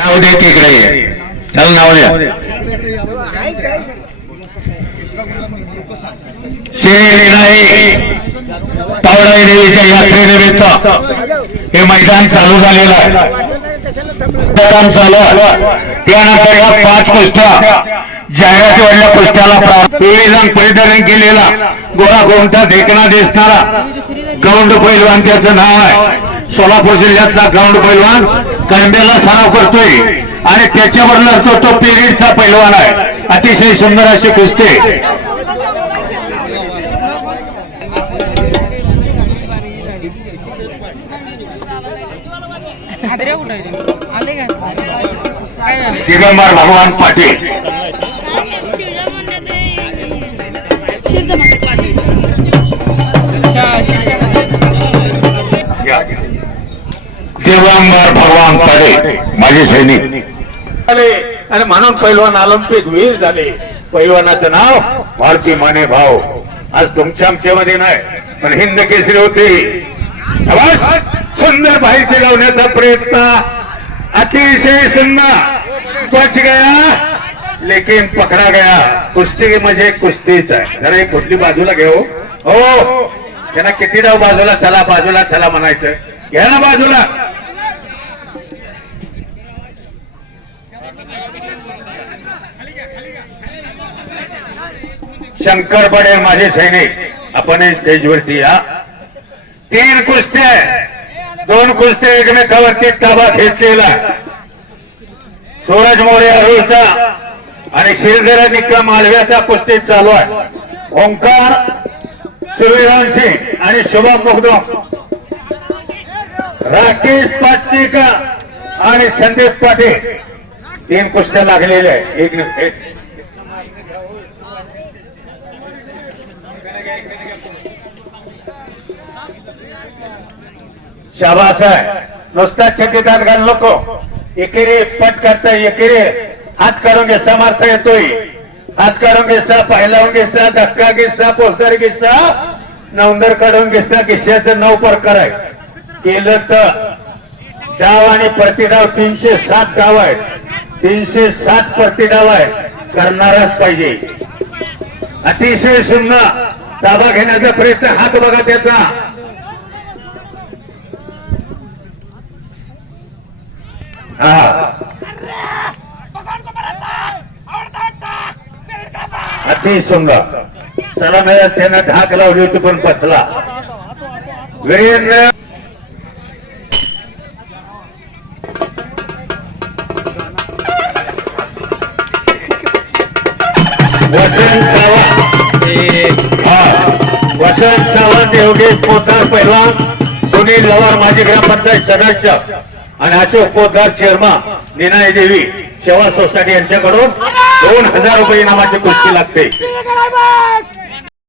नाव दे तिकडे चल नाव द्या. श्री पावळाई देवीच्या यात्रेनिमित्त हे मैदान चालू झालेलं आहे. काम चालू त्यानंतर या पाच कुस्त्या जाहिरातीवरल्या कुस्त्याला पिवळीदान परिधारण केलेला गोळा गोमटा देखणा दिसणारा गौंड पैलवान त्याचं नाव आहे. सोलापूर जिल्ह्यातला गौंड पैलवान कांब्याला सराव करतोय. आणि त्याच्यावर लढतो तो पिरियडचा पैलवान आहे. अतिशय सुंदर असे कुस्ते. दिगंबर भगवान पाटील. दिगंबर भगवान पाटील माझे सैनिक. झाले. आणि म्हणून पैलवान ऑलिम्पिक वीर झाले. पैलवानाचं नाव भारती माने भाऊ. आज तुमच्या आमच्यामध्ये नाही पण हिंद केसरी होते. सुंदर बाहेरचे लावण्याचा प्रयत्न. अतिशय सुंदर. बच गया लेकिन पकडा गया. कुस्ती म्हणजे कुस्तीच आहे. जरा एक कुठली बाजूला घेऊ. हो. त्यांना किती डाव बाजूला चला बाजूला चला म्हणायचं घ्या ना बाजूला. शंकर बडे माझे सैनिक. आपण स्टेजवरती या. तीन कुस्त्या दोन कुस्त्या एकमेकावरती ताबा घेतलेला. सूरज मोरे अरुळचा आणि शिरधरा निक्का मालव्याचा कुस्ती चालू आहे. ओंकार सुविराम सिंग आणि शुभम मुगदम राकेश पाटणेकर आणि संदीप पाटील. तीन कुस्त्या लागलेल्या आहे एक एक शाबास आहे. नुसता छटीतात घाल नको. एकेरे पट करता एकेरे. हात काढून घेसा मारता येतोय. हात काढून घेसा पाहिलावून घेसा धक्का घेसा पोस्टर घेसा नवंदर काढून घेसा घेशाचं नऊ प्रकार आहे. केलं तर डाव आणि प्रतिडाव तीनशे सात डाव आहे तीनशे सात प्रतिडाव आहे करणारच पाहिजे. अतिशय सुंदर ताबा घेण्याचा प्रयत्न हात बघा त्याचा. अति सुंदर. चला मिळास त्यांना ढाक लावली होती पण पचला. वीरेंद्र. वसंत वसंत सावंत योगेश पोतदार पैलवान सुनील लवार माजी ग्रामपंचायत सदस्य आणि अशोक पोतदार चेअरमन निनाय देवी सेवा सोसायटी यांच्याकडून दोन हजार रुपये इनामाची कुस्ती लागते.